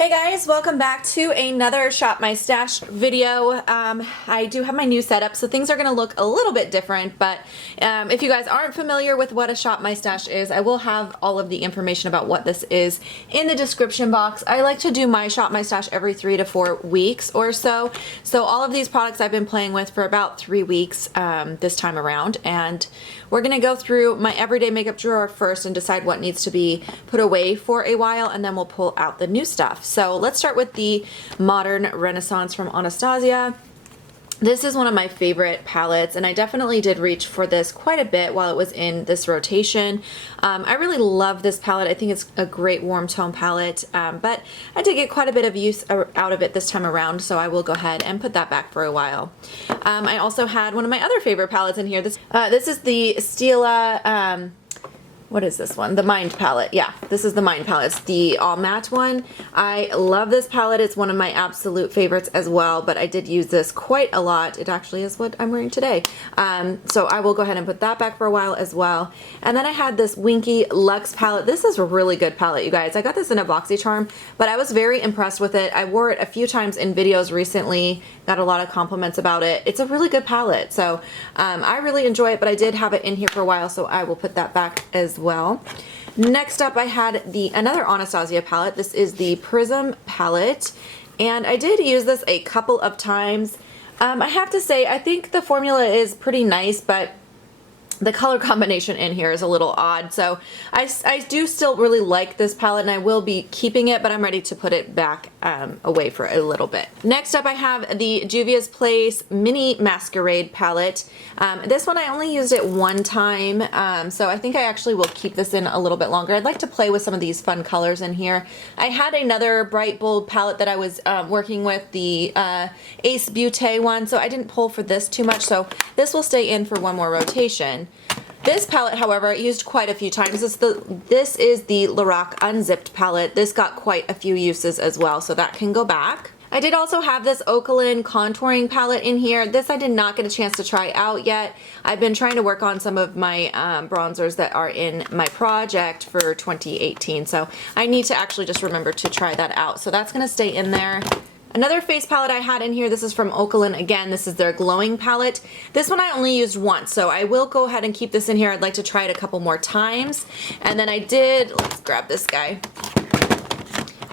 Hey guys, welcome back to another Shop My Stash video. I do have my new setup, so things are going to look a little bit different, but if you guys aren't familiar with what a Shop My Stash is, I will have all of the information about what this is in the description box. I like to do my Shop My Stash every 3 to 4 weeks or so. So all of these products I've been playing with for about 3 weeks this time around, and we're going to go through my everyday makeup drawer first and decide what needs to be put away for a while, and then we'll pull out the new stuff. So let's start with the Modern Renaissance from Anastasia. This is one of my favorite palettes, and I definitely did reach for this quite a bit while it was in this rotation. I really love this palette. I think it's a great warm tone palette, but I did get quite a bit of use out of it this time around, so I will go ahead and put that back for a while. I also had one of my other favorite palettes in here. This is the Stila, what is this one? The Mind palette. Yeah, this is the Mind palette. It's the all matte one. I love this palette. It's one of my absolute favorites as well, but I did use this quite a lot. It actually is what I'm wearing today. So I will go ahead and put that back for a while as well. And then I had this Winky Luxe palette. This is a really good palette, you guys. I got this in a BoxyCharm, but I was very impressed with it. I wore it a few times in videos recently. Got a lot of compliments about it. It's a really good palette. So I really enjoy it, but I did have it in here for a while, so I will put that back as well. Next up, I had another Anastasia palette. This is the Prism palette, and I did use this a couple of times. I have to say, I think the formula is pretty nice, but the color combination in here is a little odd. So I do still really like this palette, and I will be keeping it, but I'm ready to put it back away for a little bit. Next up, I have the Juvia's Place Mini Masquerade palette. This one I only used it one time, so I think I actually will keep this in a little bit longer. I'd like to play with some of these fun colors in here. I had another bright bold palette that I was working with, the Ace Beauté one, so I didn't pull for this too much, so this will stay in for one more rotation. This palette, however, I used quite a few times. This is the Lorac Unzipped palette. This got quite a few uses as well, so that can go back. I did also have this Oaklyn contouring palette in here. This I did not get a chance to try out yet. I've been trying to work on some of my bronzers that are in my project for 2018, so I need to actually just remember to try that out. So that's going to stay in there. Another face palette I had in here, this is from Oaklyn. Again, this is their glowing palette. This one I only used once, so I will go ahead and keep this in here. I'd like to try it a couple more times. And then let's grab this guy.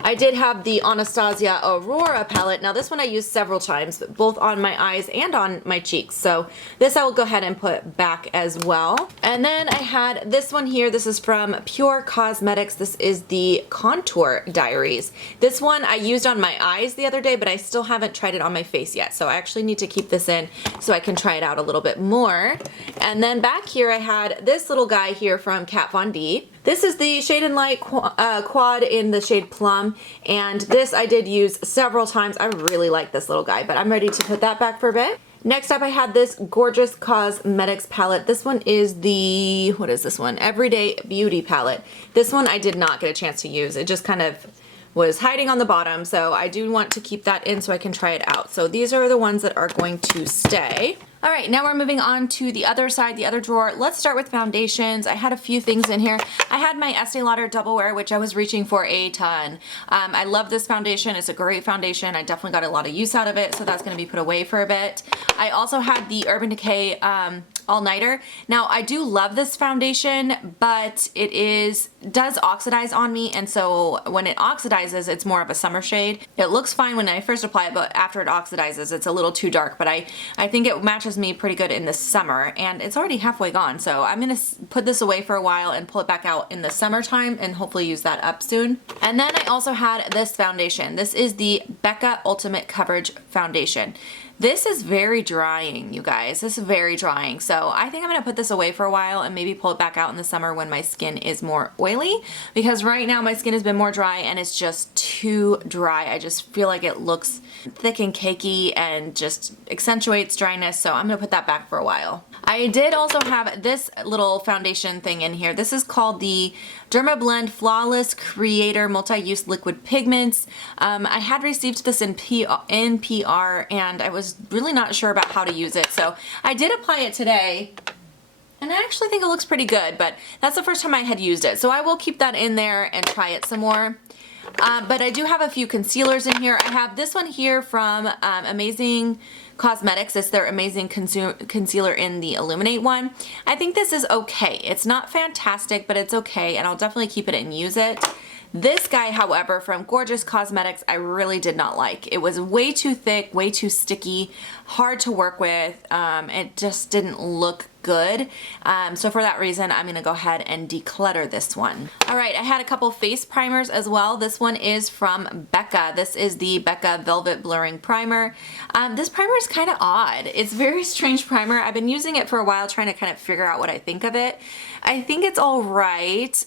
I did have the Anastasia Aurora palette. Now this one I used several times, both on my eyes and on my cheeks. So this I will go ahead and put back as well. And then I had this one here. This is from Pure Cosmetics. This is the Contour Diaries. This one I used on my eyes the other day, but I still haven't tried it on my face yet. So I actually need to keep this in so I can try it out a little bit more. And then back here I had this little guy here from Kat Von D. This is the Shade and Light quad in the shade Plum, and this I did use several times. I really like this little guy, but I'm ready to put that back for a bit. Next up, I had this Gorgeous Cosmetics palette. This one is the, what is this one? Everyday Beauty palette. This one I did not get a chance to use. It just kind of was hiding on the bottom, so I do want to keep that in so I can try it out. So these are the ones that are going to stay. All right, now we're moving on to the other side, the other drawer. Let's start with foundations. I had a few things in here. I had my Estee Lauder Double Wear, which I was reaching for a ton. I love this foundation. It's a great foundation. I definitely got a lot of use out of it, so that's going to be put away for a bit. I also had the Urban Decay All-Nighter. Now, I do love this foundation, but it does oxidize on me, and so when it oxidizes, it's more of a summer shade. It looks fine when I first apply it, but after it oxidizes, it's a little too dark, but I think it matches me pretty good in the summer, and it's already halfway gone, so I'm gonna put this away for a while and pull it back out in the summertime and hopefully use that up soon. And then I also had this foundation. This is the Becca Ultimate Coverage Foundation. This is very drying, you guys. This is very drying. So I think I'm going to put this away for a while and maybe pull it back out in the summer when my skin is more oily, because right now my skin has been more dry and it's just too dry. I just feel like it looks thick and cakey and just accentuates dryness. So I'm going to put that back for a while. I did also have this little foundation thing in here. This is called the Dermablend Flawless Creator Multi-Use Liquid Pigments. I had received this in PR and I was really not sure about how to use it. So I did apply it today and I actually think it looks pretty good, but that's the first time I had used it. So I will keep that in there and try it some more. But I do have a few concealers in here. I have this one here from Amazing Cosmetics. It's their Amazing Concealer in the Illuminate one. I think this is okay. It's not fantastic, but it's okay, and I'll definitely keep it and use it. This guy, however, from Gorgeous Cosmetics, I really did not like. It was way too thick, way too sticky, hard to work with. It just didn't look good. So for that reason, I'm gonna go ahead and declutter this one. All right, I had a couple face primers as well. This one is from Becca. This is the Becca Velvet Blurring Primer. This primer is kind of odd. It's a very strange primer. I've been using it for a while, trying to kind of figure out what I think of it. I think it's all right.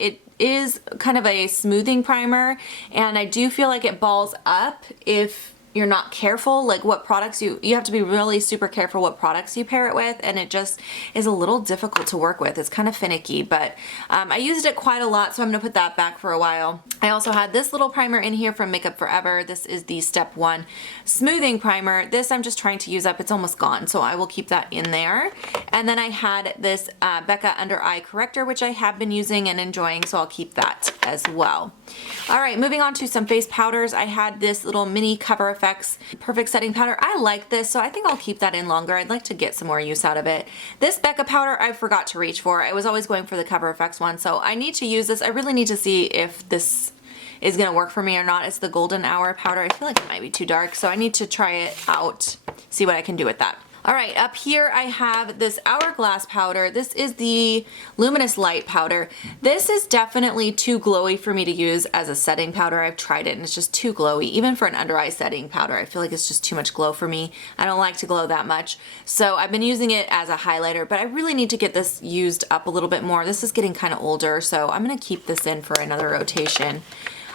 It is kind of a smoothing primer, and I do feel like it balls up if you're not careful, like what products you have to be really super careful what products you pair it with, and it just is a little difficult to work with. It's kind of finicky, but I used it quite a lot, so I'm gonna put that back for a while. I also had this little primer in here from Makeup Forever. This is the Step 1 Smoothing Primer. This I'm just trying to use up. It's almost gone, so I will keep that in there. And then I had this Becca Under Eye Corrector, which I have been using and enjoying, so I'll keep that as well. All right, moving on to some face powders. I had this little mini Cover FX Perfect Setting Powder. I like this, so I think I'll keep that in longer. I'd like to get some more use out of it. This Becca powder I forgot to reach for. I was always going for the Cover FX one, so I need to use this. I really need to see if this is gonna work for me or not. It's the Golden Hour powder. I feel like it might be too dark, so I need to try it out, see what I can do with that. All right, up here I have this Hourglass powder. This is the Luminous Light powder. This is definitely too glowy for me to use as a setting powder. I've tried it and it's just too glowy. Even for an under eye setting powder, I feel like it's just too much glow for me. I don't like to glow that much. So I've been using it as a highlighter, but I really need to get this used up a little bit more. This is getting kind of older, so I'm gonna keep this in for another rotation.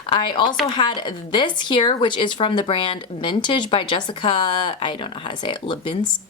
I also had this here, which is from the brand Vintage by Jessica, I don't know how to say it, Lebinsk.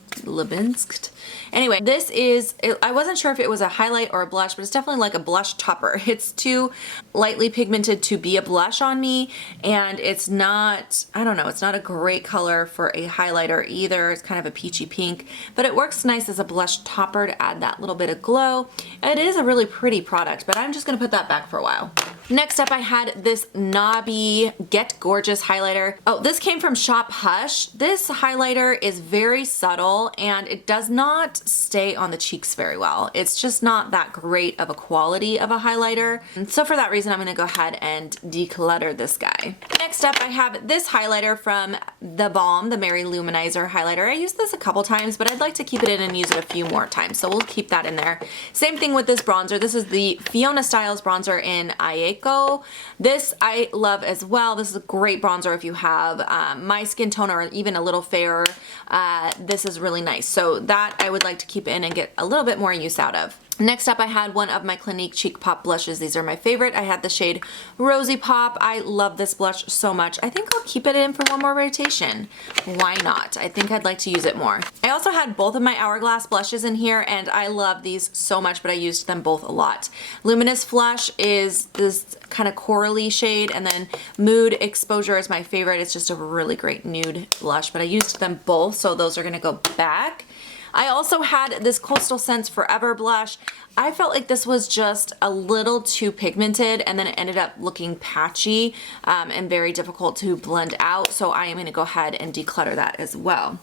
Anyway, this is, I wasn't sure if it was a highlight or a blush, but it's definitely like a blush topper. It's too lightly pigmented to be a blush on me, and it's not, I don't know, it's not a great color for a highlighter either. It's kind of a peachy pink, but it works nice as a blush topper to add that little bit of glow. It is a really pretty product, but I'm just gonna put that back for a while. Next up, I had this Knobby Get Gorgeous highlighter. Oh, this came from Shop Hush. This highlighter is very subtle and it does not stay on the cheeks very well. It's just not that great of a quality of a highlighter. And so for that reason, I'm gonna go ahead and declutter this guy. Next up, I have this highlighter from The Balm, the Mary Luminizer highlighter. I used this a couple times, but I'd like to keep it in and use it a few more times. So we'll keep that in there. Same thing with this bronzer. This is the Fiona Styles bronzer in aycxfq. This I love as well. This is a great bronzer if you have my skin tone or even a little fairer. This is really nice. So that I would like to keep in and get a little bit more use out of. Next up, I had one of my Clinique Cheek Pop blushes. These are my favorite. I had the shade Rosy Pop. I love this blush so much. I think I'll keep it in for one more rotation. Why not? I think I'd like to use it more. I also had both of my Hourglass blushes in here, and I love these so much, but I used them both a lot. Luminous Flush is this kind of corally shade, and then Mood Exposure is my favorite. It's just a really great nude blush, but I used them both, so those are gonna go back. I also had this Coastal Scents Forever blush. I felt like this was just a little too pigmented, and then it ended up looking patchy and very difficult to blend out, so I am going to go ahead and declutter that as well.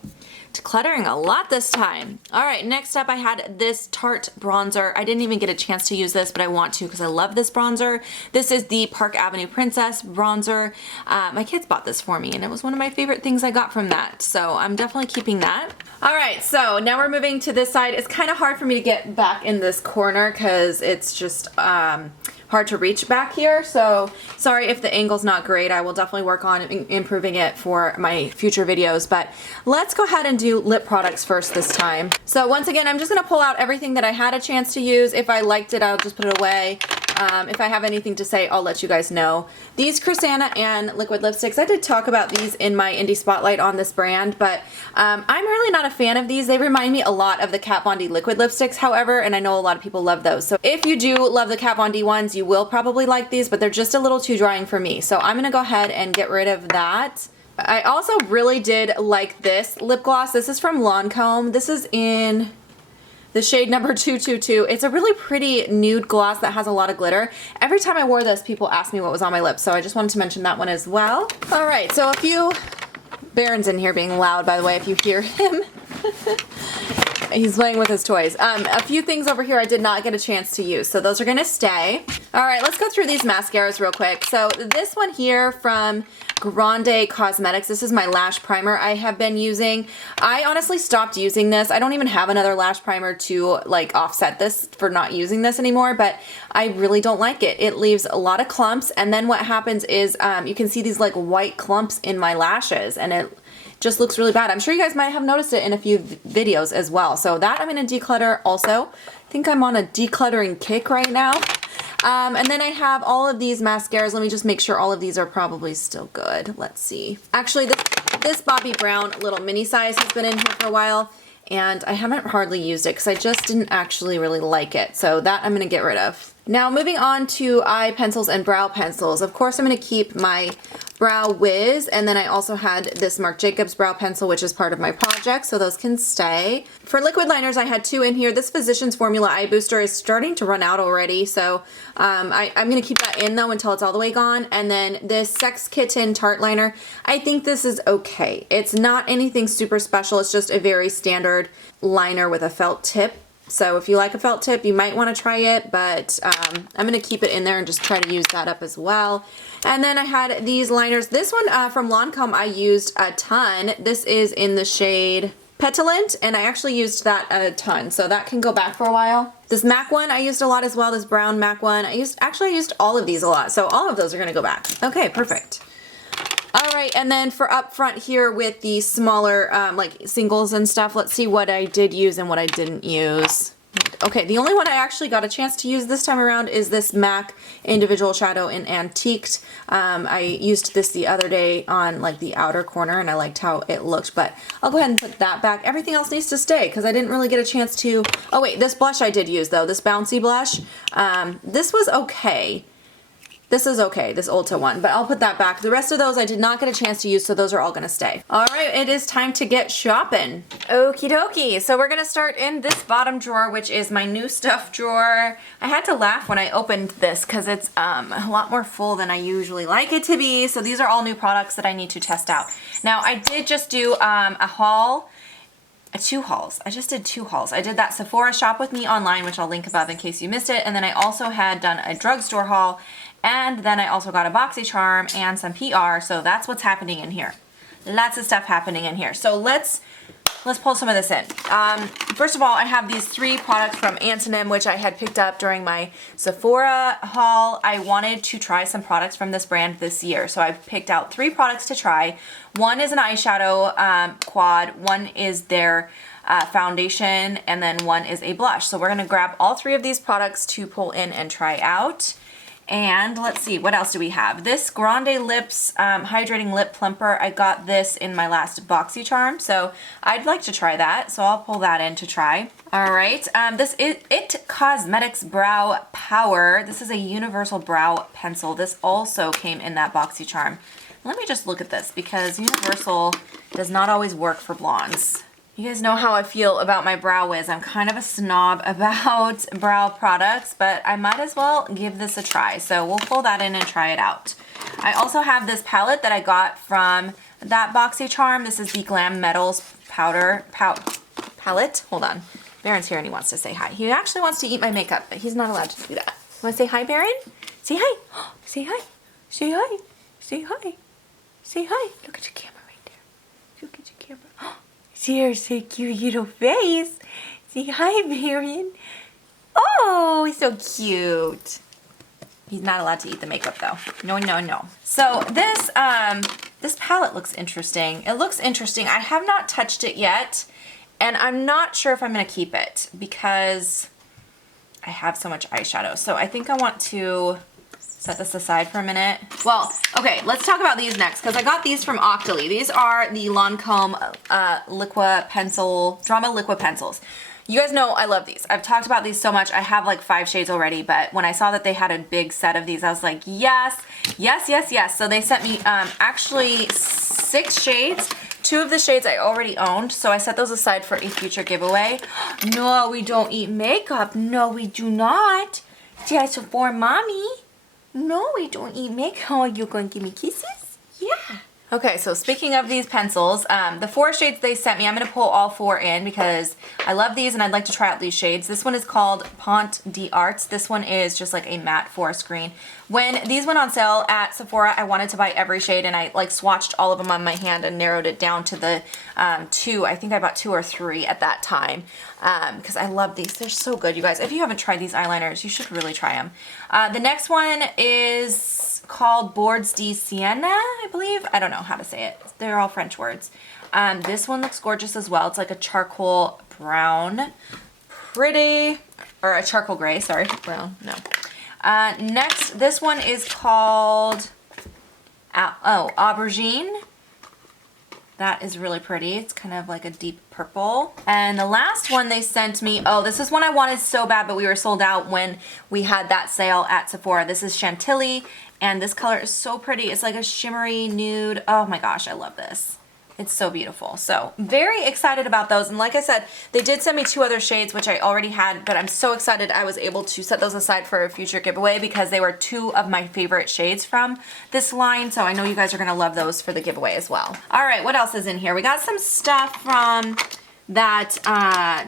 Decluttering a lot this time. All right, next up I had this Tarte bronzer. I didn't even get a chance to use this, but I want to because I love this bronzer. This is the Park Avenue Princess bronzer. My kids bought this for me, and it was one of my favorite things I got from that, so I'm definitely keeping that. All right, so now we're moving to this side. It's kind of hard for me to get back in this corner because it's just hard to reach back here, so sorry if the angle's not great. I will definitely work on improving it for my future videos, but let's go ahead and do lip products first this time. So once again, I'm just gonna pull out everything that I had a chance to use. If I liked it, I'll just put it away. If I have anything to say, I'll let you guys know. These Chrisanna and liquid lipsticks, I did talk about these in my Indie Spotlight on this brand, but I'm really not a fan of these. They remind me a lot of the Kat Von D liquid lipsticks, however, and I know a lot of people love those. So if you do love the Kat Von D ones, you will probably like these, but they're just a little too drying for me. So I'm gonna go ahead and get rid of that. I also really did like this lip gloss. This is from Lancome. This is in the shade number 222. It's a really pretty nude gloss that has a lot of glitter. Every time I wore this, people asked me what was on my lips, so I just wanted to mention that one as well. All right, so a few, Baron's in here being loud, by the way, if you hear him. He's playing with his toys. A few things over here I did not get a chance to use, so those are gonna stay. All right, let's go through these mascaras real quick. So this one here from Grande Cosmetics, this is my lash primer I have been using. I honestly stopped using this. I don't even have another lash primer to like offset this for not using this anymore, but I really don't like it. It leaves a lot of clumps, and then what happens is you can see these like white clumps in my lashes, and it just looks really bad. I'm sure you guys might have noticed it in a few videos as well. So that I'm gonna declutter also. I think I'm on a decluttering kick right now. And then I have all of these mascaras. Let me just make sure all of these are probably still good. Let's see. Actually, this Bobbi Brown little mini size has been in here for a while, and I haven't hardly used it because I just didn't actually really like it. So that I'm gonna get rid of. Now moving on to eye pencils and brow pencils. Of course I'm gonna keep my Brow Wiz, and then I also had this Marc Jacobs brow pencil, which is part of my project, so those can stay. For liquid liners, I had 2 in here. This Physicians Formula Eye Booster is starting to run out already, so I'm gonna keep that in though until it's all the way gone. And then this Sex Kitten Tarte Liner, I think this is okay. It's not anything super special, it's just a very standard liner with a felt tip. So if you like a felt tip, you might want to try it, but I'm going to keep it in there and just try to use that up as well. And then I had these liners. This one from Lancome I used a ton. This is in the shade Petulant, and I actually used that a ton, so that can go back for a while. This MAC one I used a lot as well, this brown MAC one. I used all of these a lot, so all of those are going to go back. Okay, perfect. All right, and then for up front here with the smaller like singles and stuff, let's see what I did use and what I didn't use. Okay, the only one I actually got a chance to use this time around is this MAC Individual Shadow in Antiqued. I used this the other day on like the outer corner, and I liked how it looked, but I'll go ahead and put that back. Everything else needs to stay because I didn't really get a chance to. Oh wait, this blush I did use though, this bouncy blush. This was okay. This is okay, this Ulta one, but I'll put that back. The rest of those I did not get a chance to use, so those are all gonna stay. All right, it is time to get shopping. Okie dokie, so we're gonna start in this bottom drawer, which is my new stuff drawer. I had to laugh when I opened this because it's a lot more full than I usually like it to be, so these are all new products that I need to test out. Now, I did just do a haul. 2 hauls. I just did 2 hauls. I did that Sephora Shop With Me online, which I'll link above in case you missed it, and then I also had done a drugstore haul, and then I also got a BoxyCharm and some PR, so that's what's happening in here. Lots of stuff happening in here. So let's pull some of this in. First of all, I have these 3 products from Antonym, which I had picked up during my Sephora haul. I wanted to try some products from this brand this year, so I picked out 3 products to try. One is an eyeshadow quad, one is their foundation, and then one is a blush. So we're gonna grab all 3 of these products to pull in and try out. And let's see, what else do we have? This Grande Lips Hydrating Lip Plumper, I got this in my last BoxyCharm, so I'd like to try that, so I'll pull that in to try. All right, this is It Cosmetics Brow Power. This is a universal brow pencil. This also came in that BoxyCharm. Let me just look at this, because universal does not always work for blondes. You guys know how I feel about my Brow Wiz. I'm kind of a snob about brow products, but I might as well give this a try. So we'll pull that in and try it out. I also have this palette that I got from that BoxyCharm. This is the Glam Metals palette. Hold on. Baron's here and he wants to say hi. He actually wants to eat my makeup, but he's not allowed to do that. Want to say hi, Baron? Say hi. Say hi. Say hi. Say hi. Say hi. Look at your camera right there. Look at your camera. There's a cute little face. Say hi, Baron. Oh, he's so cute. He's not allowed to eat the makeup though. No, no, no. So this this palette looks interesting. It looks interesting. I have not touched it yet, and I'm not sure if I'm gonna keep it because I have so much eyeshadow. So I think I want to set this aside for a minute. Well, okay, let's talk about these next because I got these from Octoly. These are the Lancome Liqua Pencil, Drama Liqua Pencils. You guys know I love these. I've talked about these so much. I have like 5 shades already, but when I saw that they had a big set of these, I was like, yes, yes, yes, yes. So they sent me actually 6 shades, 2 of the shades I already owned, so I set those aside for a future giveaway. No, we don't eat makeup. No, we do not. Just for mommy. No, we don't eat makeup. Oh, you gonna give me kisses? Yeah. Okay, so speaking of these pencils, the 4 shades they sent me, I'm going to pull all 4 in because I love these and I'd like to try out these shades. This one is called Pont d'Arts. This one is just like a matte forest green. When these went on sale at Sephora, I wanted to buy every shade and I like swatched all of them on my hand and narrowed it down to the 2. I think I bought 2 or 3 at that time because I love these. They're so good, you guys. If you haven't tried these eyeliners, you should really try them. The next one is called Boards de Sienna, I believe. I don't know how to say it. They're all French words. This one looks gorgeous as well. It's like a charcoal brown. Pretty. Or a charcoal gray, sorry. Brown, no. Next, this one is called Aubergine. That is really pretty. It's kind of like a deep purple. And the last one they sent me, oh, this is one I wanted so bad, but we were sold out when we had that sale at Sephora. This is Chantilly, and this color is so pretty. It's like a shimmery nude. Oh my gosh, I love this. It's so beautiful. So very excited about those. And like I said, they did send me 2 other shades, which I already had, but I'm so excited I was able to set those aside for a future giveaway because they were 2 of my favorite shades from this line. So I know you guys are going to love those for the giveaway as well. All right, what else is in here? We got some stuff from that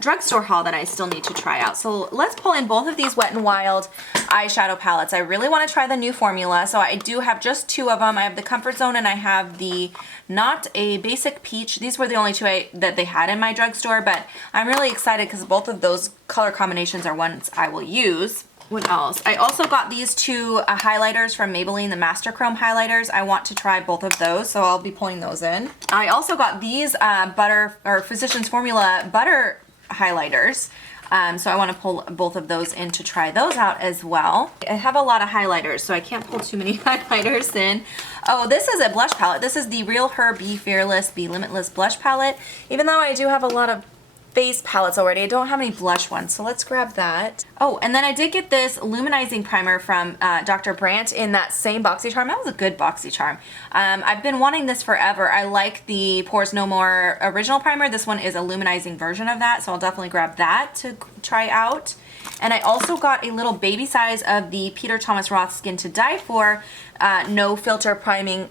drugstore haul that I still need to try out. So let's pull in both of these Wet n Wild eyeshadow palettes. I really want to try the new formula, so I do have just 2 of them. I have the Comfort Zone and I have the Not a Basic Peach. These were the only 2 that they had in my drugstore, but I'm really excited because both of those color combinations are ones I will use. What else? I also got these 2 highlighters from Maybelline, the Master Chrome highlighters. I want to try both of those, so I'll be pulling those in. I also got these Physicians Formula butter highlighters. So I want to pull both of those in to try those out as well. I have a lot of highlighters, so I can't pull too many highlighters in. Oh, this is a blush palette. This is the Real Her Be Fearless, Be Limitless blush palette. Even though I do have a lot of face palettes already, I don't have any blush ones, so let's grab that. Oh, and then I did get this luminizing primer from Dr. Brandt in that same boxy charm. That was a good boxy charm. I've been wanting this forever. I like the Pores No More original primer. This one is a luminizing version of that, so I'll definitely grab that to try out. And I also got a little baby size of the Peter Thomas Roth Skin to Die For No Filter Priming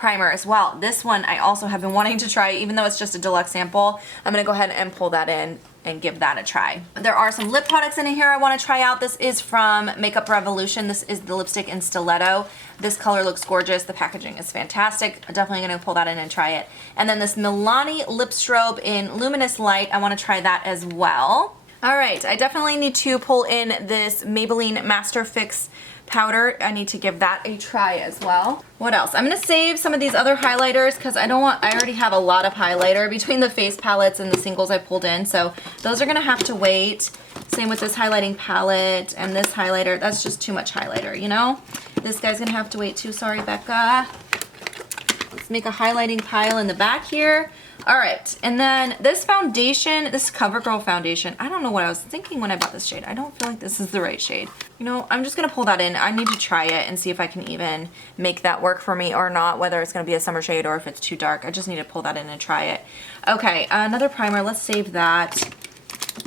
primer as well. This one I also have been wanting to try, even though it's just a deluxe sample. I'm gonna go ahead and pull that in and give that a try. There are some lip products in here I want to try out. This is from Makeup Revolution. This is the lipstick in Stiletto. This color looks gorgeous. The packaging is fantastic. I'm definitely gonna pull that in and try it. And then this Milani lip strobe in Luminous Light. I want to try that as well. All right, I definitely need to pull in this Maybelline Master Fix powder. I need to give that a try as well. What else? I'm gonna save some of these other highlighters because I already have a lot of highlighter between the face palettes and the singles I pulled in, so those are gonna have to wait. Same with this highlighting palette and this highlighter. That's just too much highlighter, you know? This guy's gonna have to wait too. Sorry, Becca. Let's make a highlighting pile in the back here. All right, and then this foundation, this CoverGirl foundation, I don't know what I was thinking when I bought this shade. I don't feel like this is the right shade. You know, I'm just gonna pull that in. I need to try it and see if I can even make that work for me or not, whether it's gonna be a summer shade or if it's too dark. I just need to pull that in and try it. Okay, another primer, let's save that.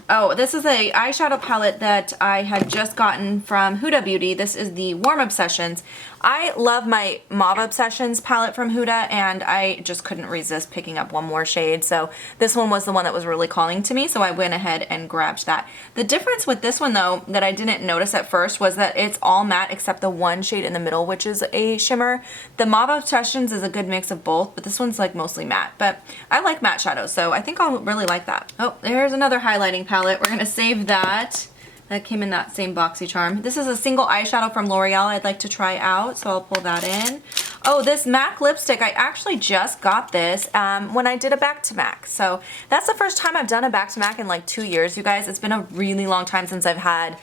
Oh, this is a eyeshadow palette that I had just gotten from Huda Beauty. This is the Warm Obsessions. I love my Mauve Obsessions palette from Huda, and I just couldn't resist picking up one more shade. So this one was the one that was really calling to me, so I went ahead and grabbed that. The difference with this one, though, that I didn't notice at first was that it's all matte except the one shade in the middle, which is a shimmer. The Mauve Obsessions is a good mix of both, but this one's like mostly matte. But I like matte shadows, so I think I'll really like that. Oh, there's another highlighting palette. We're gonna save that. That came in that same boxy charm. This is a single eyeshadow from L'Oreal I'd like to try out, so I'll pull that in. Oh, this MAC lipstick, I actually just got this when I did a back to MAC. So that's the first time I've done a back to MAC in like 2 years, you guys. It's been a really long time since I've had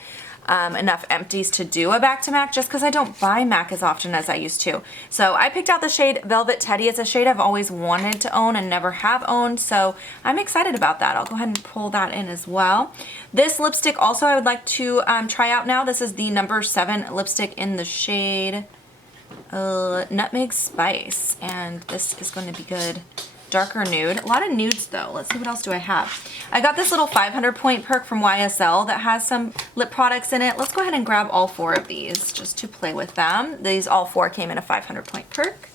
enough empties to do a back to MAC, just because I don't buy MAC as often as I used to. So I picked out the shade Velvet Teddy. It's a shade I've always wanted to own and never have owned, so I'm excited about that. I'll go ahead and pull that in as well. This lipstick also I would like to try out now. This is the number 7 lipstick in the shade Nutmeg Spice, and this is going to be good. darker nude. A lot of nudes though. Let's see, what else do I have? I got this little 500 point perk from YSL that has some lip products in it. Let's go ahead and grab all 4 of these just to play with them. These all 4 came in a 500 point perk.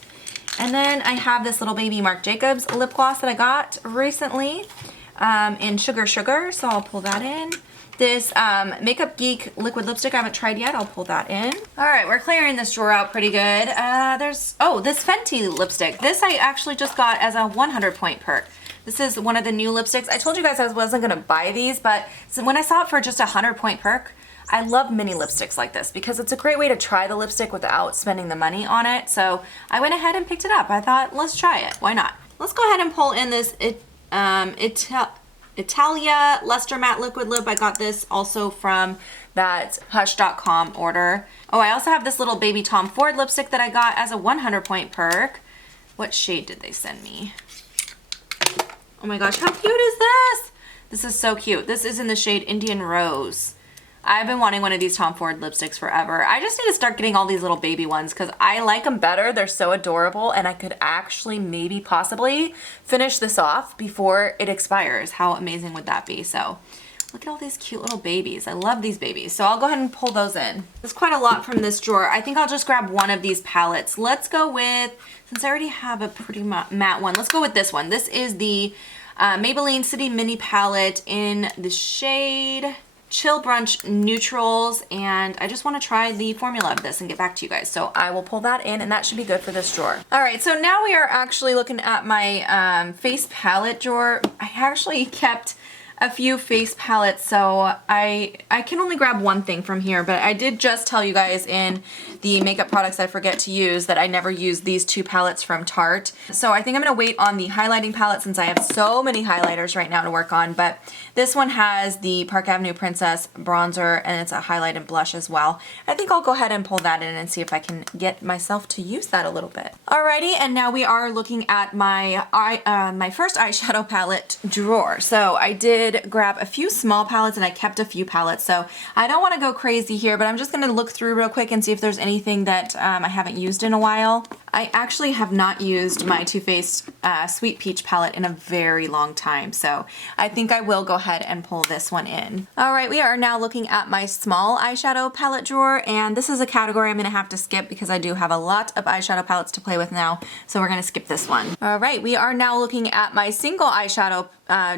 And then I have this little baby Marc Jacobs lip gloss that I got recently in Sugar Sugar, so I'll pull that in. This Makeup Geek liquid lipstick I haven't tried yet, I'll pull that in. All right, we're clearing this drawer out pretty good. This Fenty lipstick. This I actually just got as a 100 point perk. This is one of the new lipsticks. I told you guys I wasn't gonna buy these, but when I saw it for just a 100 point perk, I love mini lipsticks like this because it's a great way to try the lipstick without spending the money on it. So I went ahead and picked it up. I thought, let's try it. Why not? Let's go ahead and pull in this Italia Luster Matte Liquid Lip. I got this also from that Hush.com order. Oh, I also have this little baby Tom Ford lipstick that I got as a 100 point perk. What shade did they send me? Oh my gosh, how cute is this? This is so cute. This is in the shade Indian Rose. I've been wanting one of these Tom Ford lipsticks forever. I just need to start getting all these little baby ones because I like them better. They're so adorable, and I could actually maybe possibly finish this off before it expires. How amazing would that be? So look at all these cute little babies. I love these babies. So I'll go ahead and pull those in. There's quite a lot from this drawer. I think I'll just grab one of these palettes. Let's go with, since I already have a pretty matte one, let's go with this one. This is the Maybelline City Mini Palette in the shade Chill Brunch Neutrals, and I just want to try the formula of this and get back to you guys. So I will pull that in, and that should be good for this drawer. All right, so now we are actually looking at my face palette drawer. I actually kept a few face palettes, so I can only grab one thing from here, but I did just tell you guys in the makeup products I forget to use that I never use these 2 palettes from Tarte. So I think I'm gonna wait on the highlighting palette since I have so many highlighters right now to work on, but this one has the Park Avenue Princess bronzer, and it's a highlight and blush as well. I think I'll go ahead and pull that in and see if I can get myself to use that a little bit. Alrighty, and now we are looking at my my first eyeshadow palette drawer. So I did grab a few small palettes and I kept a few palettes, so I don't want to go crazy here, but I'm just going to look through real quick and see if there's anything that I haven't used in a while. I actually have not used my Too Faced Sweet Peach palette in a very long time, so I think I will go ahead and pull this one in. Alright, we are now looking at my small eyeshadow palette drawer, and this is a category I'm going to have to skip because I do have a lot of eyeshadow palettes to play with now, so we're going to skip this one. Alright, we are now looking at my single eyeshadow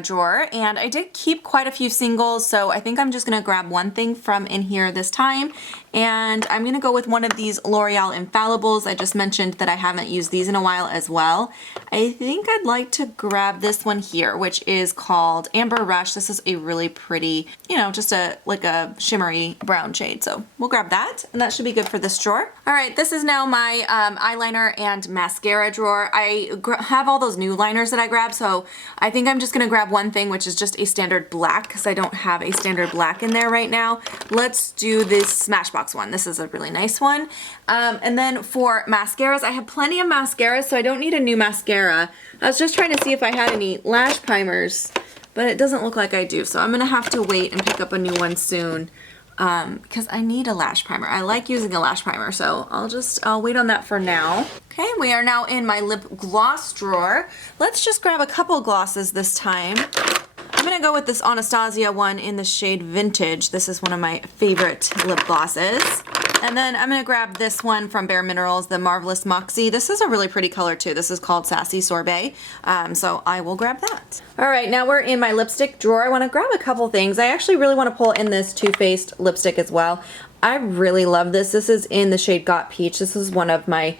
drawer, and I did keep quite a few singles, so I think I'm just going to grab one thing from in here this time, and I'm going to go with one of these L'Oreal Infallibles. I just mentioned that I haven't used these in a while as well. I think I'd like to grab this one here, which is called Amber Rush. This is a really pretty, you know, just like a shimmery brown shade, so we'll grab that, and that should be good for this drawer. Alright, this is now my eyeliner and mascara drawer. I have all those new liners that I grabbed, so I think I'm just going to grab one thing, which is just a standard black, because I don't have a standard black in there right now. Let's do this Smashbox one. This is a really nice one. And then for mascaras, I have plenty of mascaras, so I don't need a new mascara. I was just trying to see if I had any lash primers, but it doesn't look like I do, so I'm gonna have to wait and pick up a new one soon because I need a lash primer. I like using a lash primer, so I'll wait on that for now. Okay, we are now in my lip gloss drawer. Let's just grab a couple glosses this time. I'm gonna go with this Anastasia one in the shade Vintage. This is one of my favorite lip glosses. And then I'm gonna grab this one from Bare Minerals, the Marvelous Moxie. This is a really pretty color too. This is called Sassy Sorbet. So I will grab that. All right, now we're in my lipstick drawer. I wanna grab a couple things. I actually really wanna pull in this Too Faced lipstick as well. I really love this. This is in the shade Got Peach. This is one of my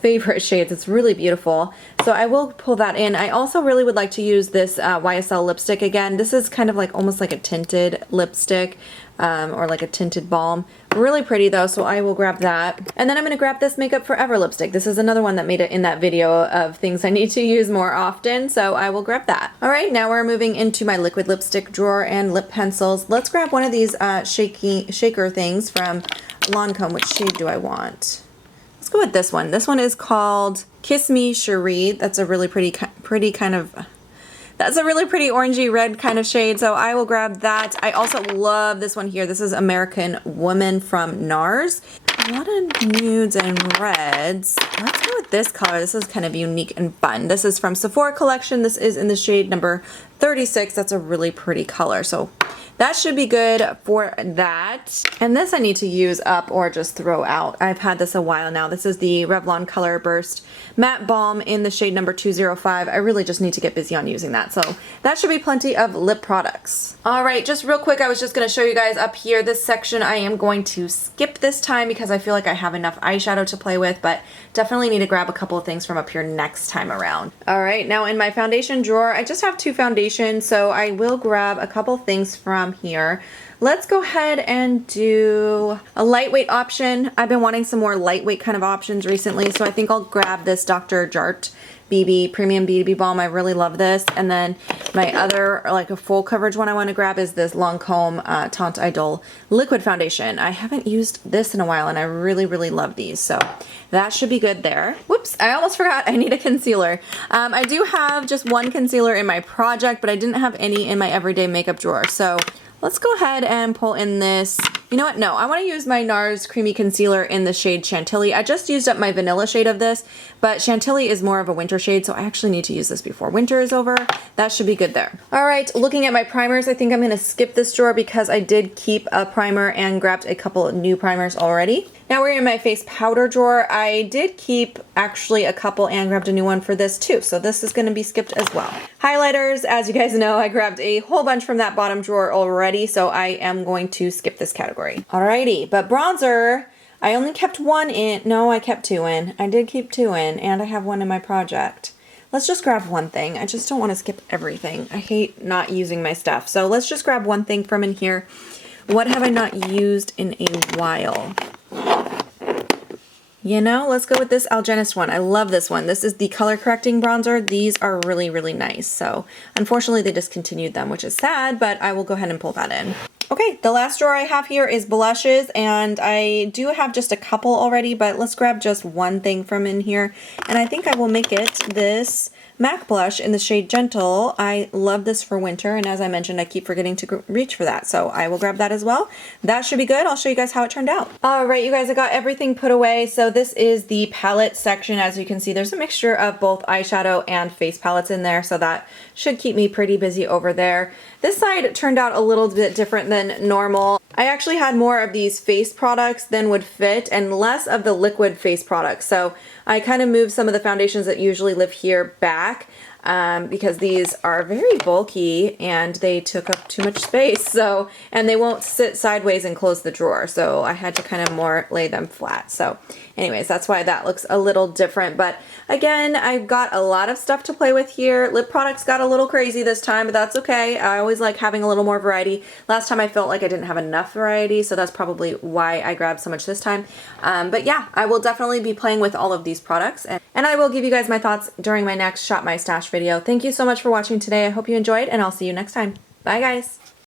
favorite shades. It's really beautiful. So I will pull that in. I also really would like to use this YSL lipstick again. This is kind of like almost like a tinted lipstick or like a tinted balm. Really pretty though, so I will grab that. And then I'm going to grab this Makeup Forever lipstick. This is another one that made it in that video of things I need to use more often, so I will grab that. Alright, now we're moving into my liquid lipstick drawer and lip pencils. Let's grab one of these shaker things from Lancome. Which shade do I want? Let's go with this one. This one is called Kiss Me Cherie. That's a really pretty kind of... That's a really pretty orangey red kind of shade, so I will grab that. I also love this one here. This is American Woman from NARS. a lot of nudes and reds. Let's go with this color. This is kind of unique and fun. This is from Sephora collection. This is in the shade number 36. That's a really pretty color. So that should be good for that. And this I need to use up or just throw out. I've had this a while now. This is the Revlon Color Burst Matte Balm in the shade number 205. I really just need to get busy on using that. So that should be plenty of lip products. All right, just real quick, I was just gonna show you guys up here, this section I am going to skip this time because I feel like I have enough eyeshadow to play with, but definitely need to grab a couple of things from up here next time around. All right, now in my foundation drawer, I just have 2 foundations, so I will grab a couple things from here. Let's go ahead and do a lightweight option. I've been wanting some more lightweight kind of options recently, so I think I'll grab this Dr. Jart BB Premium BB Balm. I really love this. And then my other, like a full coverage one I want to grab is this Lancome Teint Idole Liquid Foundation. I haven't used this in a while and I really, really love these. So that should be good there. Whoops, I almost forgot I need a concealer. I do have just one concealer in my project, but I didn't have any in my everyday makeup drawer. So let's go ahead and pull in this. You know what? No, I want to use my NARS Creamy Concealer in the shade Chantilly. I just used up my vanilla shade of this, but Chantilly is more of a winter shade, so I actually need to use this before winter is over. That should be good there. All right, looking at my primers, I think I'm going to skip this drawer because I did keep a primer and grabbed a couple of new primers already. Now we're in my face powder drawer. I did keep actually a couple and grabbed a new one for this too, so this is going to be skipped as well. Highlighters, as you guys know, I grabbed a whole bunch from that bottom drawer already, so I am going to skip this category. Alrighty, but bronzer, I only kept 1 in. No, I kept 2 in. I did keep 2 in, and I have 1 in my project. Let's just grab one thing. I just don't want to skip everything. I hate not using my stuff, so let's just grab one thing from in here. What have I not used in a while? You know, let's go with this Algenist one. I love this one. This is the color correcting bronzer. These are really, really nice. So unfortunately they discontinued them, which is sad, but I will go ahead and pull that in. Okay, the last drawer I have here is blushes, and I do have just a couple already, but let's grab just one thing from in here. And I think I will make it this MAC blush in the shade Gentle. I love this for winter, and as I mentioned, I keep forgetting to reach for that, so I will grab that as well. That should be good. I'll show you guys how it turned out. All right, you guys, I got everything put away. So this is the palette section. As you can see, there's a mixture of both eyeshadow and face palettes in there, so that should keep me pretty busy over there. This side turned out a little bit different than normal. I actually had more of these face products than would fit and less of the liquid face products. So I kind of moved some of the foundations that usually live here back because these are very bulky and they took up too much space. So, and they won't sit sideways and close the drawer. So I had to kind of more lay them flat. So anyways, that's why that looks a little different. But again, I've got a lot of stuff to play with here. Lip products got a little crazy this time, but that's okay. I always like having a little more variety. Last time I felt like I didn't have enough variety, so that's probably why I grabbed so much this time. But yeah, I will definitely be playing with all of these products, and I will give you guys my thoughts during my next Shop My Stash video. Thank you so much for watching today. I hope you enjoyed, and I'll see you next time. Bye, guys.